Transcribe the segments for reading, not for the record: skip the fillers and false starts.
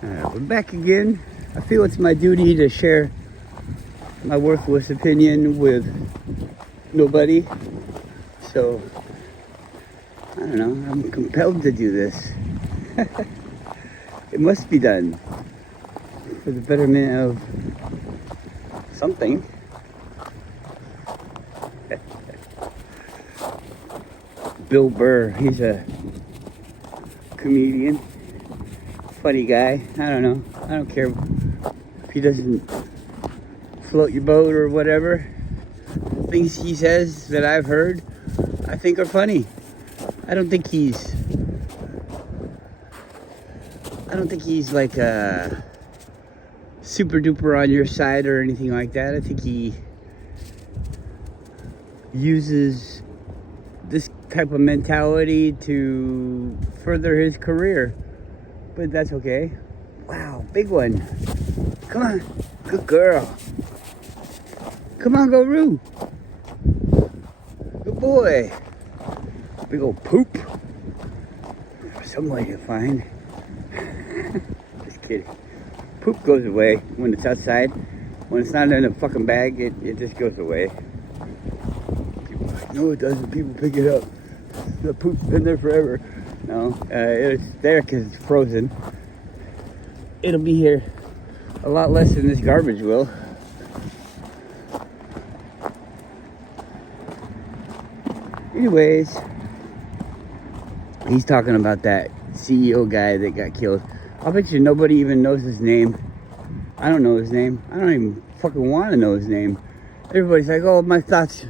We're back again. I feel it's my duty to share my worthless opinion with nobody. So, I don't know, I'm compelled to do this. It must be done for the betterment of something. Bill Burr, he's a comedian, funny guy. I don't know. I don't care if he doesn't float your boat or whatever. Things he says that I've heard, I think are funny. I don't think he's like super duper on your side or anything like that. I think he uses this type of mentality to further his career, but that's okay. Wow, big one. Come on, good girl. Come on, go Roo. Good boy. Big old poop. Some way to find. Just kidding. Poop goes away when it's outside. When it's not in a fucking bag, it just goes away. People are like, no, it doesn't. People pick it up. The poop's been there forever. No, it's there because it's frozen. It'll be here a lot less than this garbage will. Anyways, he's talking about that CEO guy that got killed. I'll bet you nobody even knows his name. I don't know his name. I don't even fucking want to know his name. Everybody's like, oh, my thoughts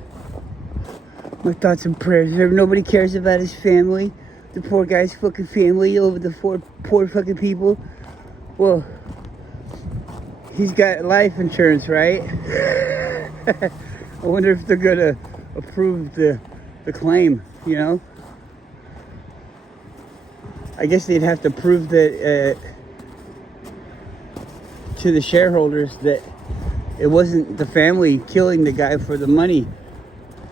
and prayers. Nobody cares about his family. The poor guy's fucking family over the poor fucking people. Well, he's got life insurance, right? I wonder if they're gonna approve the claim, you know? I guess they'd have to prove that to the shareholders that it wasn't the family killing the guy for the money,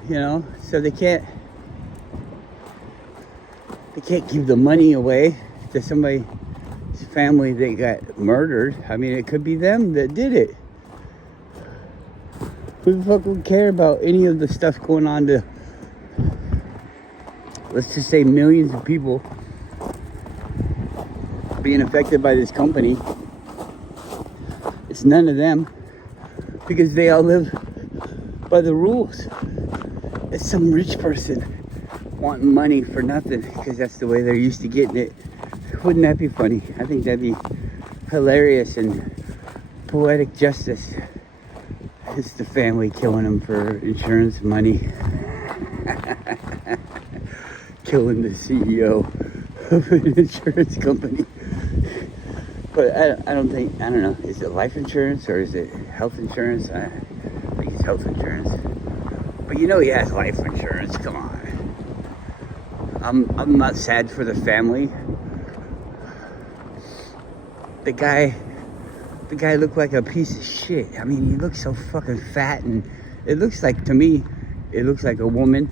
you know? So they can't give the money away to somebody's family that got murdered. I mean, it could be them that did it. Who the fuck would care about any of the stuff going on to, let's just say, millions of people being affected by this company? It's none of them, because they all live by the rules. It's some rich person wanting money for nothing because that's the way they're used to getting it. Wouldn't that be funny? I think that'd be hilarious and poetic justice. It's the family killing them for insurance money. Killing the CEO of an insurance company. But I don't know, is it life insurance or is it health insurance? I think it's health insurance. But you know he has life insurance, come on. I'm not sad for the family. The guy looked like a piece of shit. I mean, he looked so fucking fat, and it looks like, to me, it looks like a woman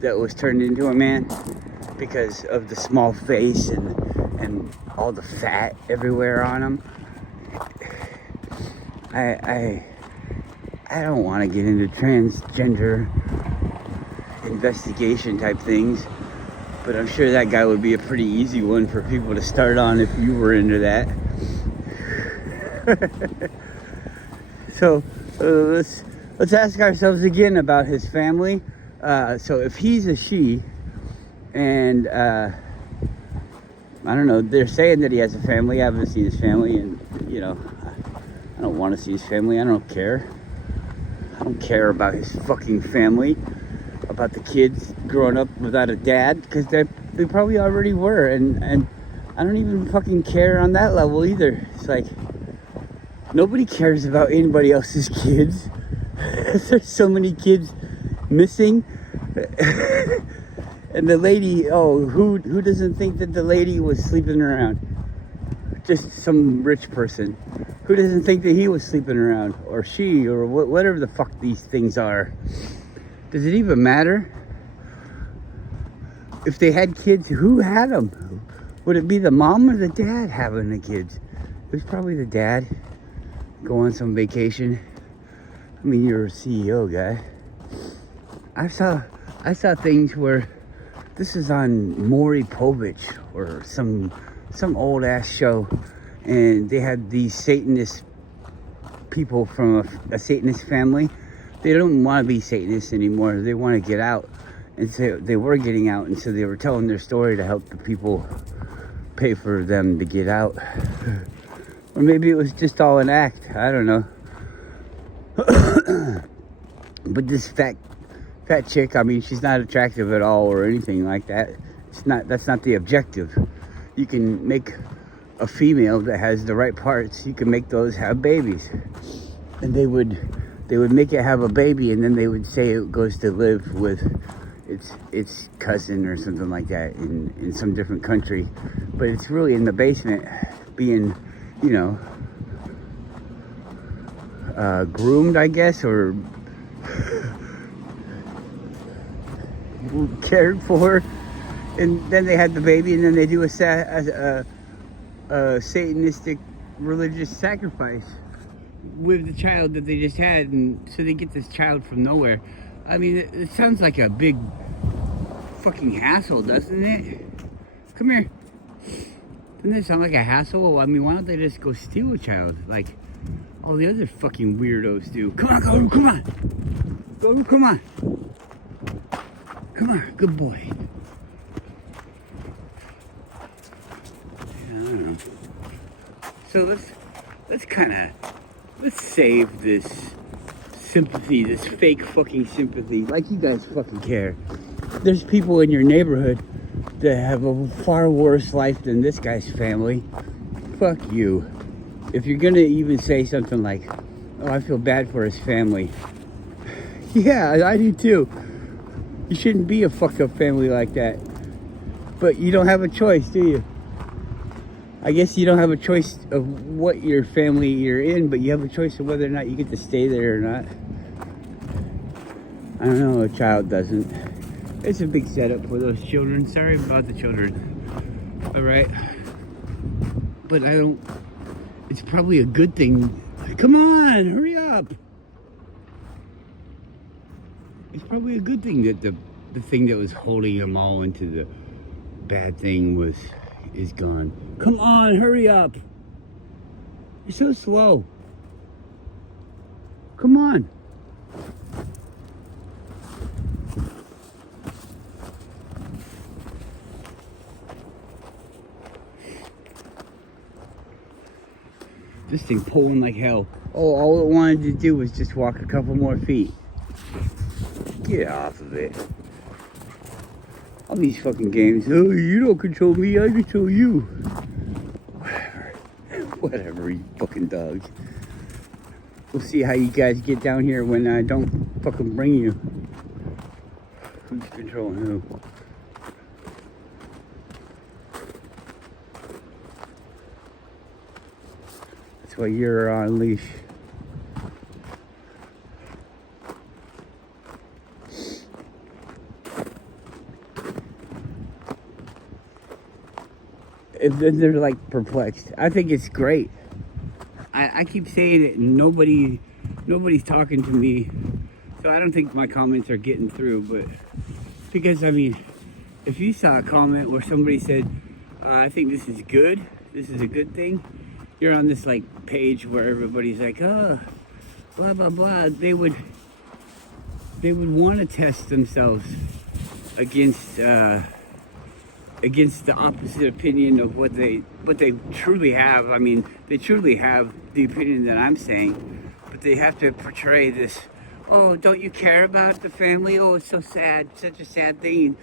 that was turned into a man because of the small face and all the fat everywhere on him. I don't want to get into transgender investigation type things, but I'm sure that guy would be a pretty easy one for people to start on if you were into that. So let's ask ourselves again about his family. So if he's a she, and I don't know, they're saying that he has a family. I haven't seen his family, and you know, I don't want to see his family. I don't care. I don't care about his fucking family, about the kids growing up without a dad, because they probably already were, and I don't even fucking care on that level either. It's like, nobody cares about anybody else's kids. There's so many kids missing. And the lady, who doesn't think that the lady was sleeping around? Just some rich person. Who doesn't think that he was sleeping around? Or she, or whatever the fuck these things are. Does it even matter? If they had kids, who had them? Would it be the mom or the dad having the kids? It was probably the dad. Go on some vacation. I mean, you're a CEO guy. I saw things where this is on Maury Povich or some old ass show, and they had these Satanist people from a Satanist family. They don't want to be Satanists anymore. They want to get out, and so they were getting out, and so they were telling their story to help the people pay for them to get out. Or maybe it was just all an act. I don't know. But this fat chick, I mean, she's not attractive at all or anything like that. That's not the objective. You can make a female that has the right parts, you can make those have babies. And they would make it have a baby, and then they would say it goes to live with its cousin or something like that in some different country. But it's really in the basement being, you know, groomed, I guess, or cared for. And then they had the baby, and then they do a Satanistic religious sacrifice with the child that they just had, and so they get this child from nowhere. I mean, it sounds like a big fucking hassle, doesn't it? Come here. Doesn't it sound like a hassle? I mean, why don't they just go steal a child like all the other fucking weirdos do? Come on, go, come on. Go, come on. Come on, good boy. Yeah, I don't know. So let's save this sympathy, this fake fucking sympathy, like you guys fucking care. There's people in your neighborhood that have a far worse life than this guy's family. Fuck you. If you're gonna even say something like, oh, I feel bad for his family. Yeah, I do too. You shouldn't be a fucked up family like that. But you don't have a choice, do you? I guess you don't have a choice of what your family you're in, but you have a choice of whether or not you get to stay there or not. I don't know, a child doesn't. It's a big setup for those children. Sorry about the children. Alright? But it's probably a good thing. Come on, hurry up! It's probably a good thing that the thing that was holding them all into the bad thing is gone. Come on, hurry up! You're so slow. Come on. This thing pulling like hell. Oh, all it wanted to do was just walk a couple more feet. Get off of it. All these fucking games. Oh, you don't control me, I control you. Whatever. Whatever, you fucking dogs. We'll see how you guys get down here when I don't fucking bring you. Who's controlling who? That's why you're on leash. They're like perplexed. I think it's great. I keep saying it and nobody's talking to me, so I don't think my comments are getting through. But because I mean, if you saw a comment where somebody said, I think this is good, this is a good thing, you're on this like page where everybody's like, oh, blah blah blah, they would want to test themselves against the opposite opinion of what they truly have. I mean, they truly have the opinion that I'm saying, but they have to portray this, oh, don't you care about the family? Oh, it's so sad, such a sad thing.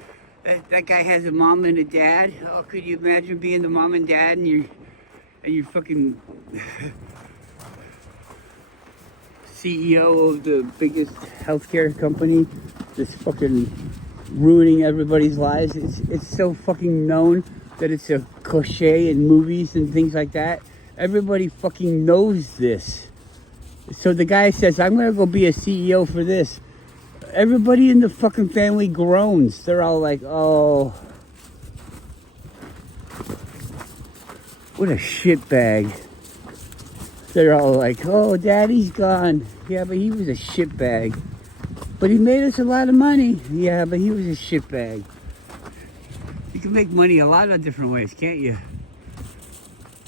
That guy has a mom and a dad. Oh, could you imagine being the mom and dad and you're fucking CEO of the biggest healthcare company, just fucking ruining everybody's lives. It's so fucking known that it's a cliche in movies and things like that. Everybody fucking knows this. So the guy says, I'm gonna go be a CEO for this. Everybody in the fucking family groans. They're all like, oh, what a shitbag. they're all like, oh, daddy's gone. Yeah, but he was a shitbag. But he made us a lot of money. Yeah, but he was a shitbag. You can make money a lot of different ways, can't you?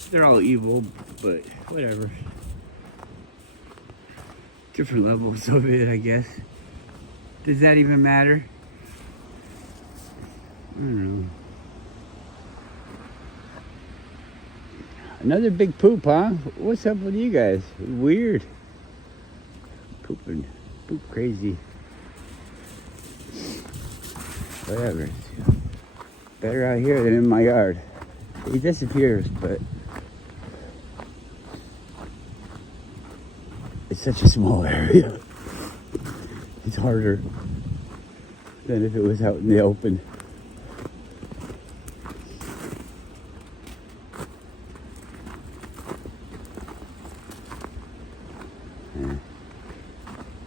They're all evil, but whatever. Different levels of it, I guess. Does that even matter? I don't know. Another big poop, huh? What's up with you guys? Weird. Poop crazy. Whatever. Better out here than in my yard. He disappears, but it's such a small area. It's harder than if it was out in the open.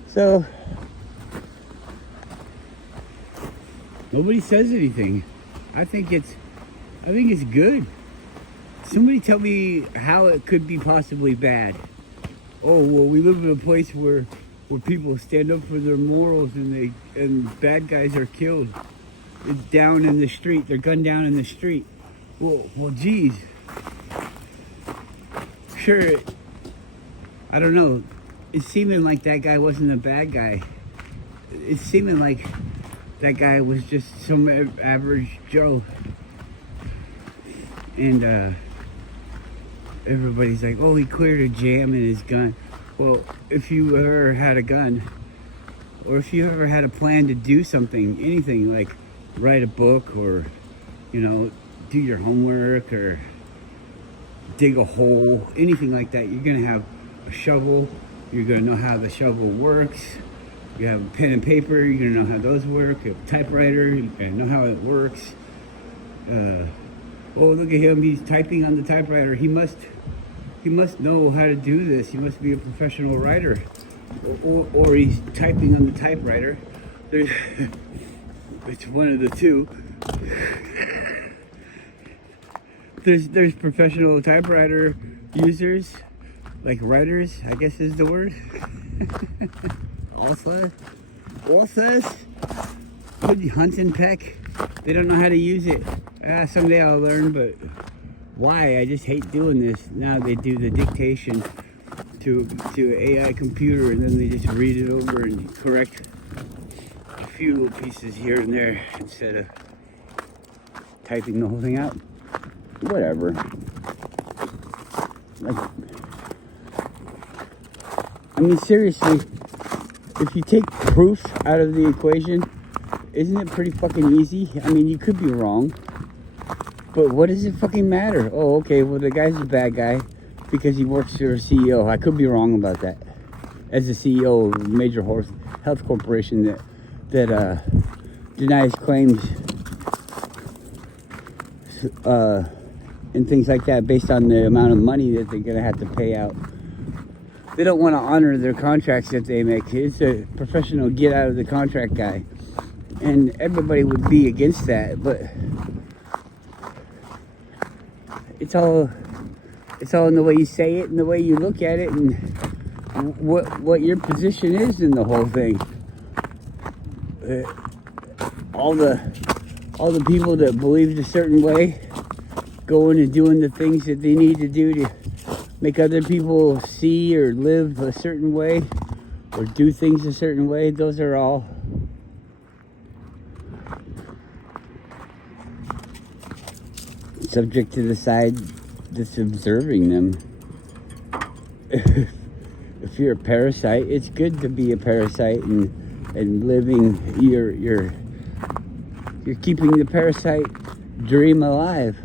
So nobody says anything. I think it's good. Somebody tell me how it could be possibly bad. Oh, well, we live in a place where people stand up for their morals and bad guys are killed. It's down in the street. They're gunned down in the street. Well, geez. Sure, I don't know. It's seeming like that guy wasn't a bad guy. It's seeming like that guy was just some average Joe. And everybody's like, oh, he cleared a jam in his gun. Well, if you ever had a gun, or if you ever had a plan to do something, anything like write a book or, do your homework or dig a hole, anything like that, you're gonna have a shovel. You're gonna know how the shovel works. You have a pen and paper. You're gonna know how those work. You have a typewriter. You're gonna know how it works. Oh, look at him. He's typing on the typewriter. He must know how to do this. He must be a professional writer. Or he's typing on the typewriter. It's one of the two. There's professional typewriter users. Like writers, I guess is the word. Authors, hunt and peck. They don't know how to use it. Someday I'll learn, but why? I just hate doing this. Now they do the dictation to an AI computer, and then they just read it over and correct a few little pieces here and there instead of typing the whole thing out. Whatever. I mean, seriously, if you take proof out of the equation, isn't it pretty fucking easy? I mean, you could be wrong, but what does it fucking matter? Oh, okay, well, the guy's a bad guy because he works for a CEO. I could be wrong about that. As a CEO of a major health corporation that denies claims and things like that based on the amount of money that they're going to have to pay out. They don't want to honor their contracts that they make. It's a professional get out of the contract guy. And everybody would be against that, but it's all in the way you say it and the way you look at it and what your position is in the whole thing. All the people that believed a certain way, going and doing the things that they need to do to make other people see or live a certain way or do things a certain way, those are all subject to the side that's observing them. If you're a parasite, it's good to be a parasite and living you're keeping the parasite dream alive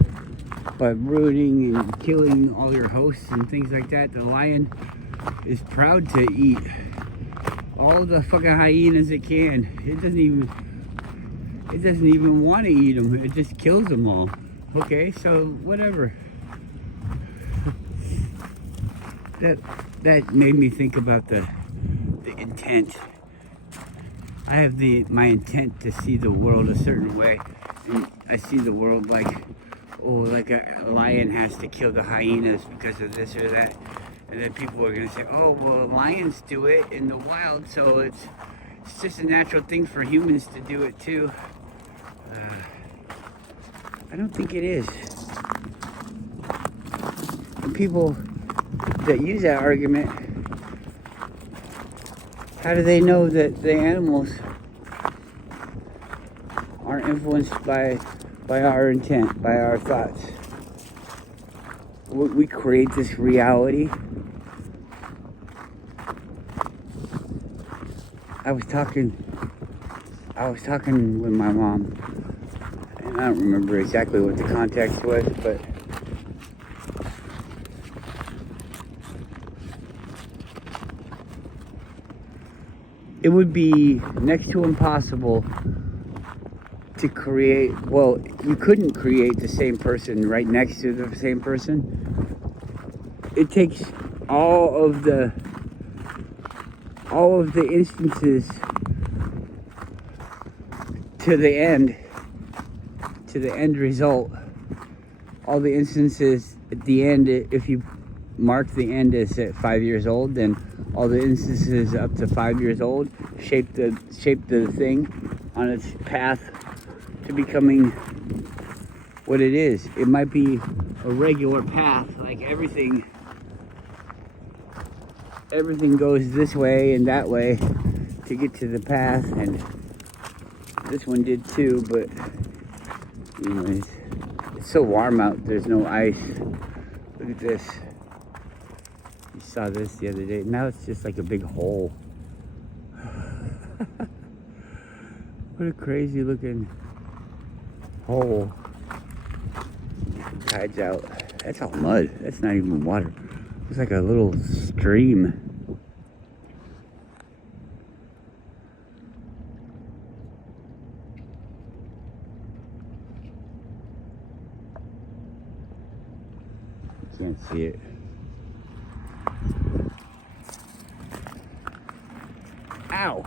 by ruining and killing all your hosts and things like that. The lion is proud to eat all the fucking hyenas it can. It doesn't even want to eat them. It just kills them all. Okay, so whatever. That made me think about the intent. I have my intent to see the world a certain way, and I see the world like a lion has to kill the hyenas because of this or that. And then people are gonna say, oh, well, lions do it in the wild, so it's just a natural thing for humans to do it too. I don't think it is. And people that use that argument, how do they know that the animals aren't influenced by our intent, by our thoughts? We create this reality. I was talking with my mom, and I don't remember exactly what the context was, but it would be next to impossible to create, well, you couldn't create the same person right next to the same person. It takes all of the instances to the end result. All the instances at the end, if you mark the end as at 5 years old, then all the instances up to 5 years old shape the thing on its path to becoming what it is. It might be a regular path, like everything goes this way and that way to get to the path, and this one did too, but anyways, it's so warm out, there's no ice. Look at this. You saw this the other day. Now it's just like a big hole. What a crazy looking hole. Tide's out. That's all mud. That's not even water. It's like a little stream. Can't see it. Ow!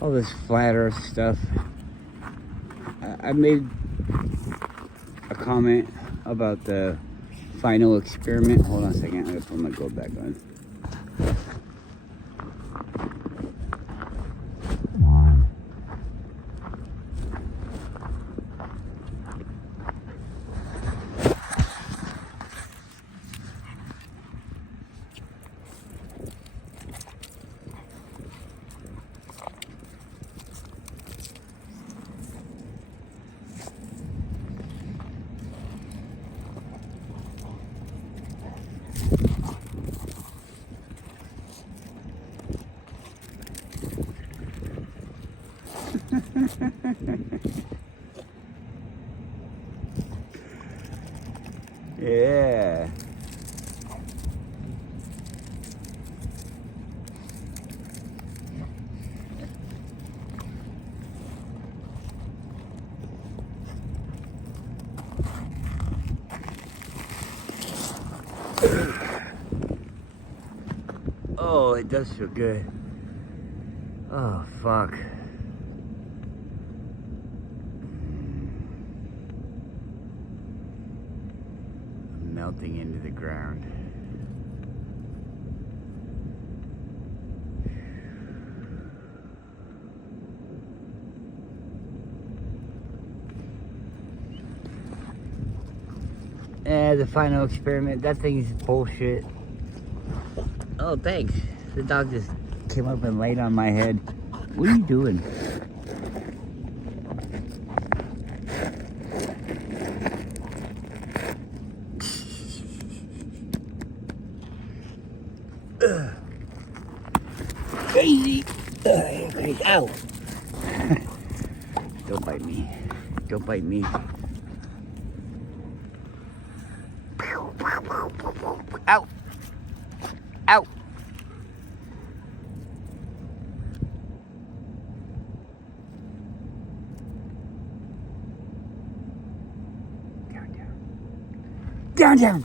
All this flat earth stuff. I made a comment about the final experiment. Hold on a second, I'm gonna put my globe back on. Yeah. Oh, it does feel good. Oh, fuck. Melting into the ground. The final experiment, that thing's bullshit. Oh, thanks. The dog just came up and laid on my head. What are you doing? Crazy. Crazy. Ow. Don't bite me. Don't bite me. Ow. Ow. Downtown.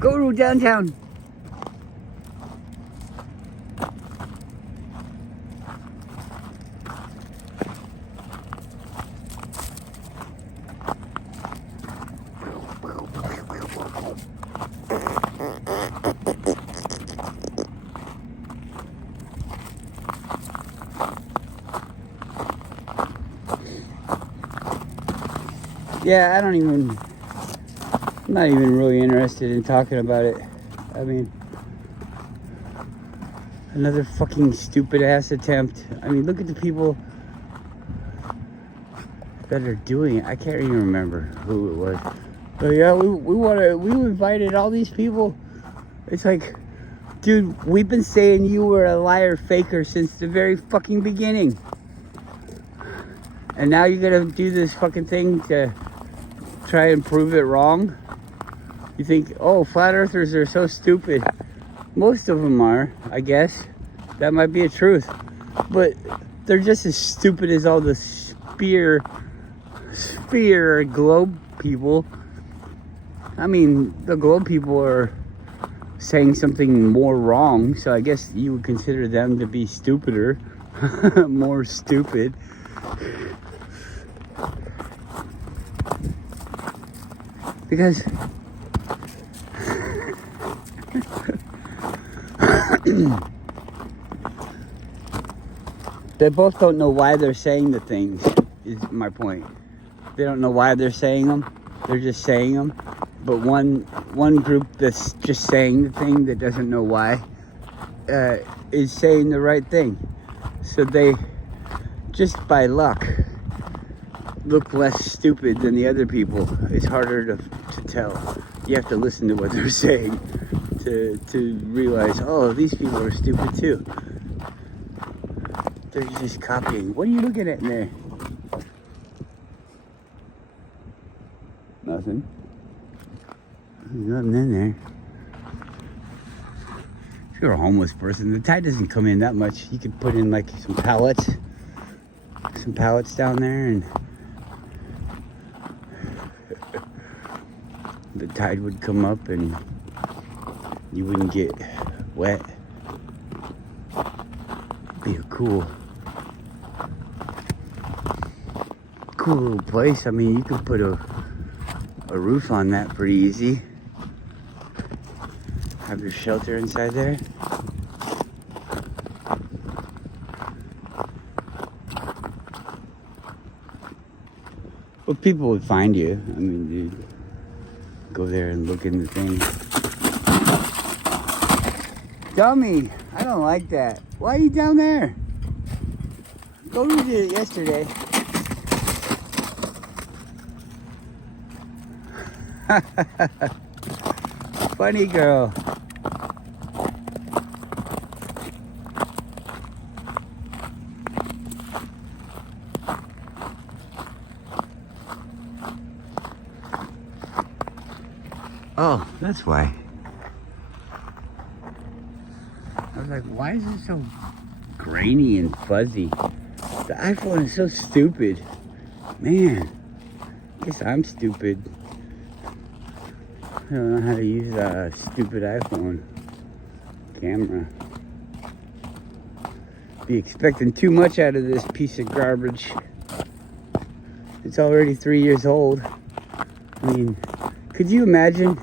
Go to downtown. Yeah, I'm not even really interested in talking about it. I mean, another fucking stupid ass attempt. I mean, look at the people that are doing it. I can't even remember who it was. But yeah, we invited all these people. It's like, dude, we've been saying you were a liar faker since the very fucking beginning. And now you're gonna do this fucking thing to try and prove it wrong? You think, oh, flat earthers are so stupid. Most of them are, I guess. That might be a truth. But they're just as stupid as all the sphere globe people. I mean, the globe people are saying something more wrong, so I guess you would consider them to be stupider. More stupid. Because they both don't know why they're saying the things, is my point. They don't know why they're saying them. They're just saying them. But one group that's just saying the thing that doesn't know why is saying the right thing. So they, just by luck, look less stupid than the other people. It's harder to tell. You have to listen to what they're saying to realize, oh, these people are stupid too. They're just copying. What are you looking at in there? Nothing. There's nothing in there. If you're a homeless person, the tide doesn't come in that much. You could put in like some pallets down there, and the tide would come up and you wouldn't get wet. It'd be a cool little place. I mean, you could put a roof on that pretty easy. Have your shelter inside there. Well, people would find you. I mean, dude, go there and look in the thing. Dummy, I don't like that. Why are you down there? Go read it yesterday. Funny girl. Oh, that's why. I was like, why is it so grainy and fuzzy? The iPhone is so stupid. Man, I guess I'm stupid. I don't know how to use a stupid iPhone camera. Be expecting too much out of this piece of garbage. It's already 3 years old. I mean, could you imagine?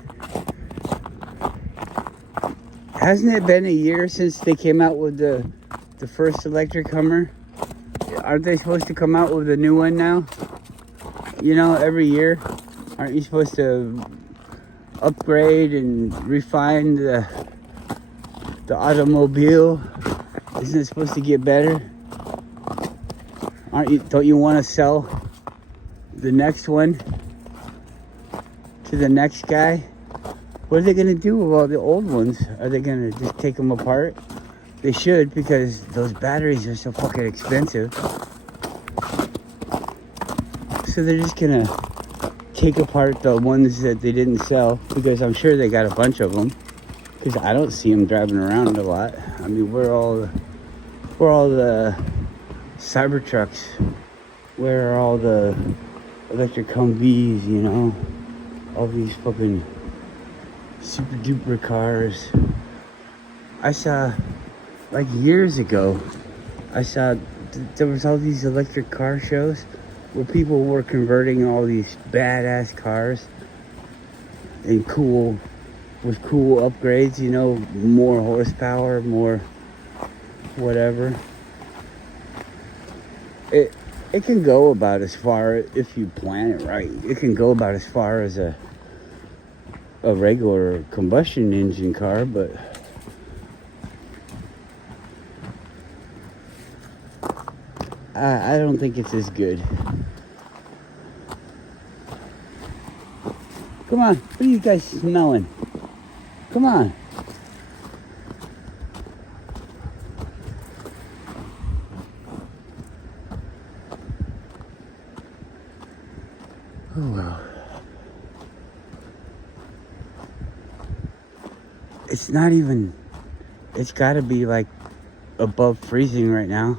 Hasn't it been a year since they came out with the first electric Hummer? Aren't they supposed to come out with a new one now? You know, every year. Aren't you supposed to upgrade and refine the automobile? Isn't it supposed to get better? Don't you want to sell the next one to the next guy? What are they going to do with all the old ones? Are they going to just take them apart? They should, because those batteries are so fucking expensive. So they're just going to take apart the ones that they didn't sell, because I'm sure they got a bunch of them, because I don't see them driving around a lot. I mean, we're all the Cybertrucks, where are all the electric Humvees, you know? all these fucking super duper cars. I saw, like years ago, there was all these electric car shows where people were converting all these badass cars and cool upgrades, you know, more horsepower, more whatever. It can go about as far, if you plan it right, it can go about as far as a regular combustion engine car, but I don't think it's as good. Come on, what are you guys smelling? Come on. Oh well. It's not even, it's gotta be like above freezing right now.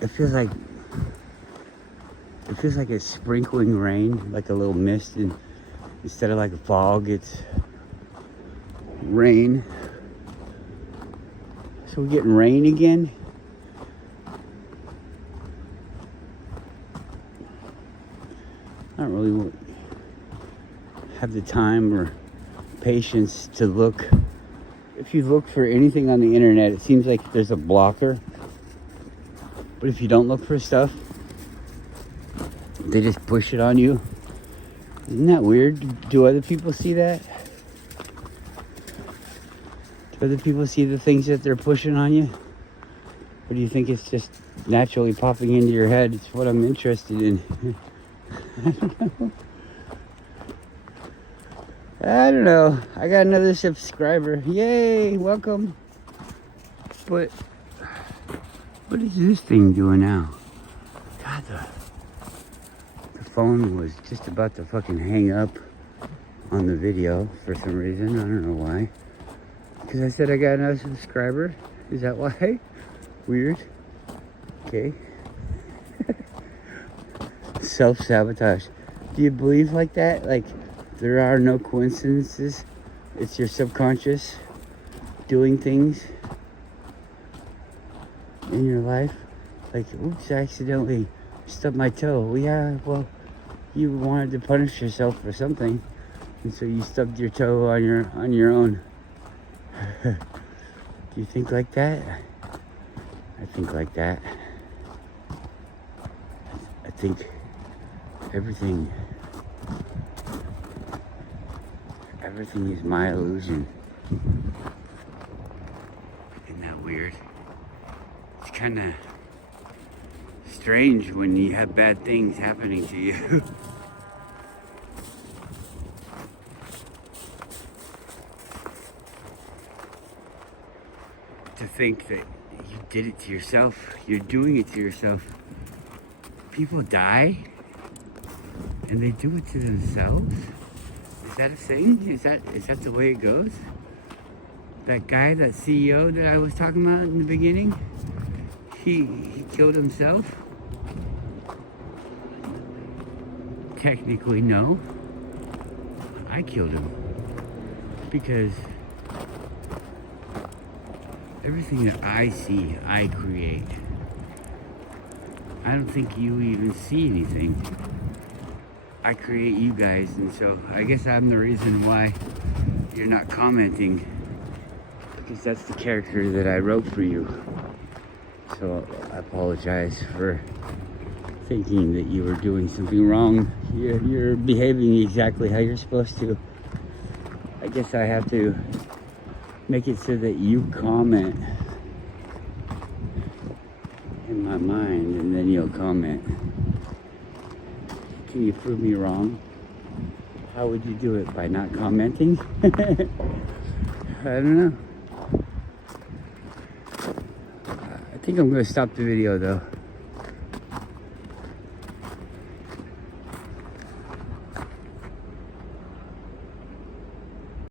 It feels like it's sprinkling rain, like a little mist, and instead of like a fog, it's rain. So we're getting rain again. I don't really have the time or patience to look. If you look for anything on the internet, it seems like there's a blocker. But if you don't look for stuff, they just push it on you. Isn't that weird? Do other people see that? Do other people see the things that they're pushing on you? Or do you think it's just naturally popping into your head? It's what I'm interested in. I don't know. I got another subscriber. Yay, welcome. But what is this thing doing now? God, the phone was just about to fucking hang up on the video for some reason. I don't know why. Because I said I got another subscriber. Is that why? Weird. Okay. Self-sabotage. Do you believe like that? Like, there are no coincidences? It's your subconscious doing things in your life? Like, oops, I accidentally stubbed my toe. Well, yeah, well, you wanted to punish yourself for something, and so you stubbed your toe on your own. Do you think like that? I think like that. I think everything is my illusion. Isn't that weird? It's kind of strange when you have bad things happening to you. To think that you did it to yourself, you're doing it to yourself. People die and they do it to themselves? Is that a thing? Is that the way it goes? That guy, that CEO that I was talking about in the beginning, he killed himself? Technically, no. I killed him. Because everything that I see, I create. I don't think you even see anything. I create you guys, and so I guess I'm the reason why you're not commenting, because that's the character that I wrote for you. So I apologize for thinking that you were doing something wrong. You're behaving exactly how you're supposed to. I guess I have to make it so that you comment in my mind, and then you'll comment. Can you prove me wrong? How would you do it? By not commenting? I don't know. I think I'm going to stop the video though.